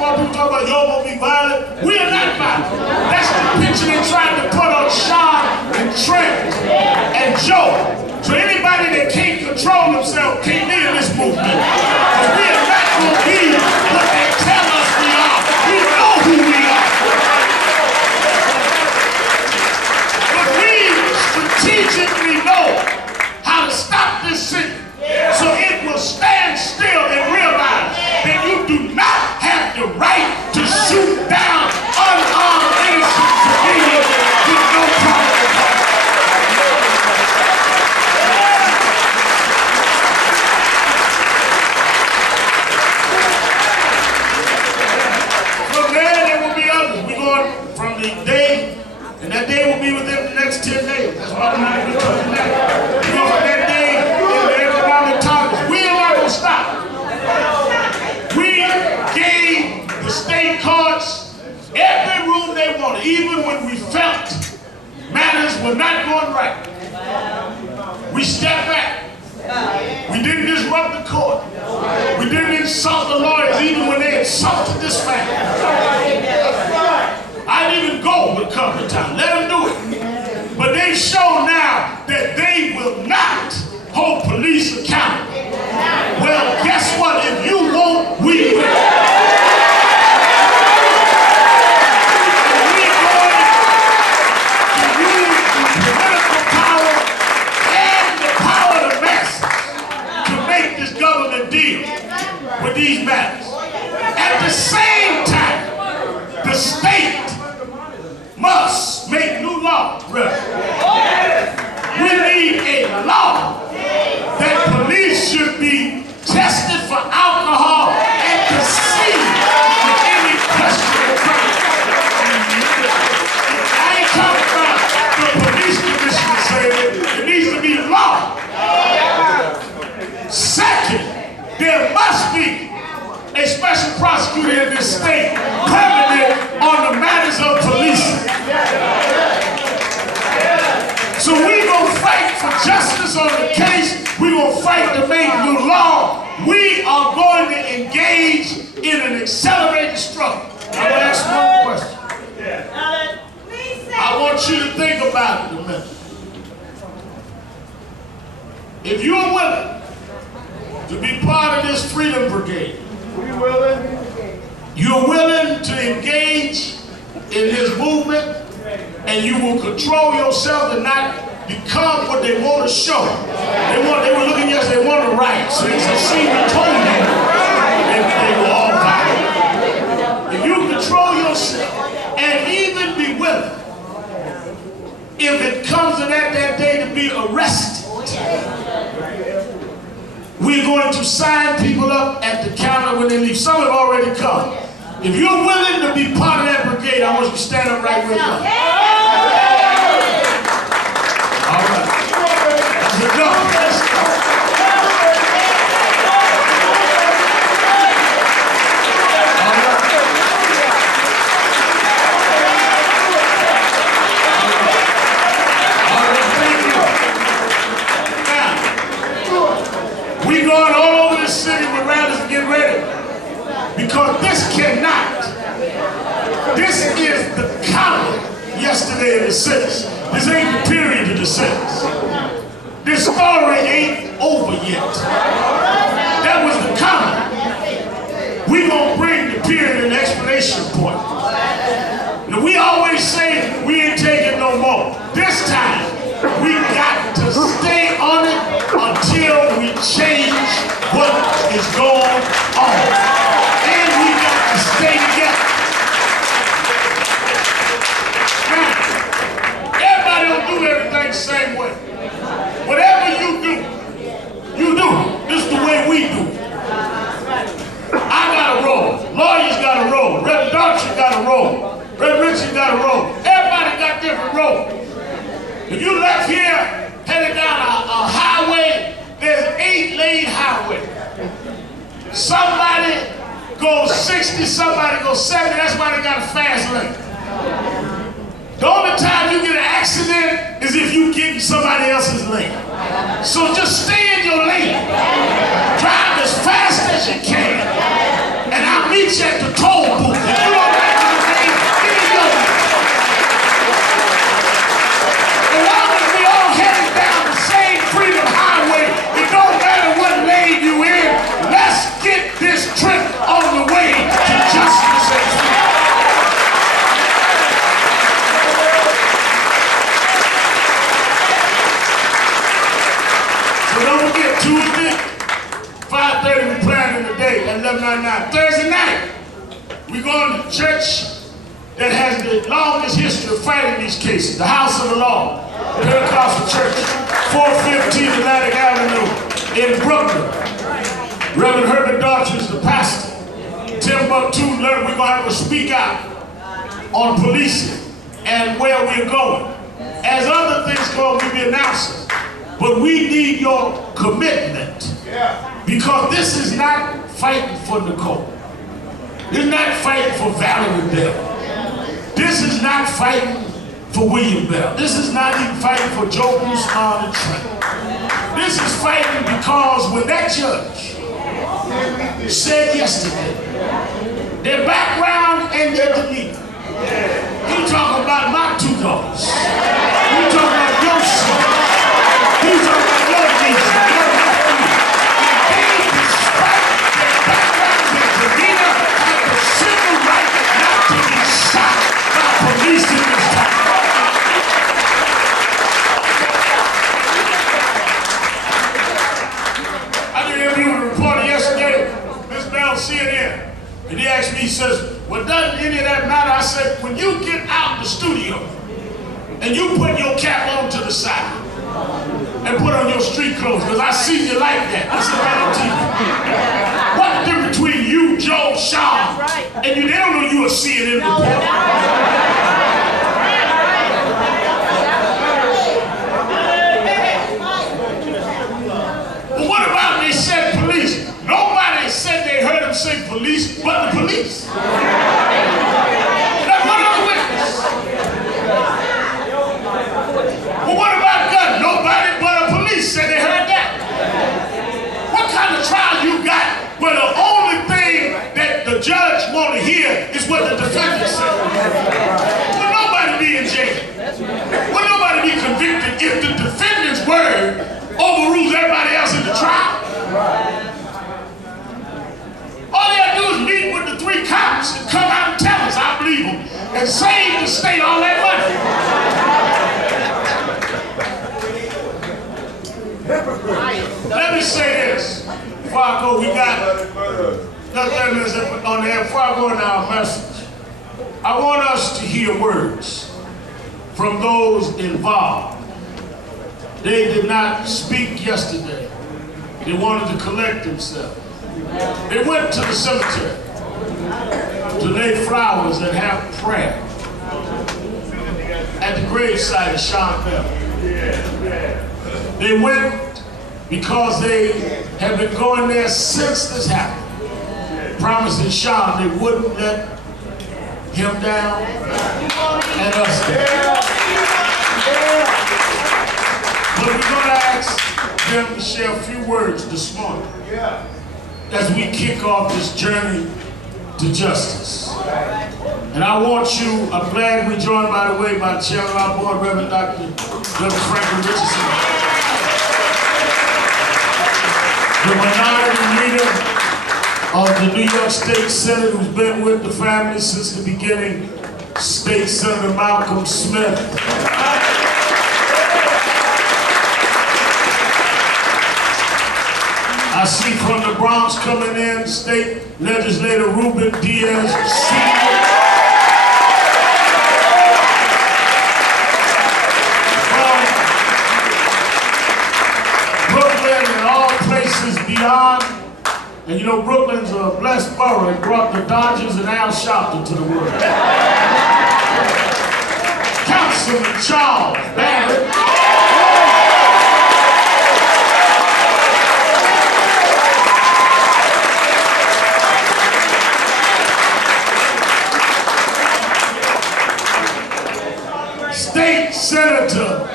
basketball, people talk about y'all gonna be violent. We are not violent. That's the picture they tried to put on Sean and Trent and Joe. So anybody that can't control themselves can't be in this movement. Because we are not gonna be what they tell us we are. We know who we are. But we strategically know how to stop this city so it will stand still and realize that you do not have the right to shoot down unarmed innocent civilians with no problem. From there will be others. We're going from the day, and that day will be within the next 10 days. That's why I'm not even talking that. We're going from that day in the economic targets. We ain't not going to stop. We gave the state courts every room they wanted, even when we felt matters were not going right. We stepped back. We didn't disrupt the court. We didn't insult the lawyers, even when they insulted this family. I didn't even go with company time. Let them do it. But they show now that they will not hold police accountable. Well, guess what? If you won't, we will. With these matters. At the same time, the state must make new law. We need a law that police should be tested for alcohol and conceived with any questionable crime. I ain't talking about the police commissioner saying it. It needs to be law. Second, there must be a special prosecutor in this state permanent on the matters of policing. So we're going to fight for justice on the case. We're going to fight to make new law. We are going to engage in an accelerated struggle. I will ask one question. I want you to think about it a minute. If you're willing to be part of this Freedom Brigade, you're willing to engage in his movement, and you will control yourself and not become what they want to show. They were looking at us, they want to riot. So they said, see, we told you they were all violent. If you control yourself and even be willing, if it comes to that day to be arrested, we're going to sign people up at the counter when they leave. Some have already come. If you're willing to be part of that brigade, I want you to stand up right where you are. All right. That's enough. Let's go. We're going all over this city with rallies to get ready. Because this cannot. This is the counter yesterday in the sentence. This ain't the period of the sentence. This story ain't over yet. That was the counter. We're going to bring the period and explanation point. Now, we always say we ain't taking no more. This time, we got to stay on it until we change what is going on. And we got to stay together. Now, everybody don't do everything the same way. Whatever you do. This is the way we do it. I got a role. Lawyers got a role. Reverend Doctor got a role. Reverend Richard got a role. Everybody got different roles. If you left here, headed down a highway, there's an 8-lane highway. Somebody goes 60, somebody goes 70, that's why they got a fast lane. The only time you get an accident is if you get in somebody else's lane. So just stay in your lane. Drive as fast as you can. And I'll meet you at the toll We're going to the church that has the longest history of fighting these cases, the House of the Law, Pentecostal Church, 415 Atlantic Avenue in Brooklyn. Reverend Herbert Dodge is the pastor. Timbuktu, we're going to have to speak out on policing and where we're going. As other things go, we'll be announcing. But we need your commitment. Because this is not fighting for Nicole. This is not fighting for Valerie Bell. This is not fighting for William Bell. This is not even fighting for Joe Guzman and Trent. This is fighting because when that judge said yesterday, their background and their demeanor, he talking about my two daughters. He talking about your son. He talking about your niece, your nephew. They, despite their background and demeanor, have the civil right not to be shot by police in this town. I did interview with a reporter yesterday, Miss Bell, CNN, and he asked me, he says, well, doesn't any of that matter? I said, when you get out the studio and you put your cap on to the side and put on your street clothes, because I see you like that. I said that on TV. What's the difference between you, Joe, Sean, and you? They don't know you a CNN reporter. Well, what about they said police? Nobody said they heard them say police, but the police. Now, what other witness? Well, what about gun? Nobody but the police said they heard that. What kind of trial you got where the only thing that the judge want to hear is what the defendant said? Will nobody be in jail? Will nobody be convicted if the defendant's word overrules everybody else in the trial? All they have to do is meet with the three cops and come out and tell us, I believe them, and save the state all that money. Let me say this. Before I go, we got another 30 minutes on the air. Before I go into our message, I want us to hear words from those involved. They did not speak yesterday. They wanted to collect themselves. They went to the cemetery to lay flowers and have prayer at the gravesite of Sean Bell. They went because they have been going there since this happened, promising Sean they wouldn't let him down and us down. But we're going to ask them to share a few words this morning as we kick off this journey to justice. And I want you, I'm glad we're joined, by the way, by the chairman of our board, Reverend Dr. Franklin Richardson, the minority leader of the New York State Senate, who's been with the family since the beginning, State Senator Malcolm Smith. I see from the Bronx coming in, State Legislator Ruben Diaz Sr. From Brooklyn and all places beyond. And you know, Brooklyn's a blessed borough. It brought the Dodgers and Al Sharpton to the world. Councilman Charles Barrett. State Senator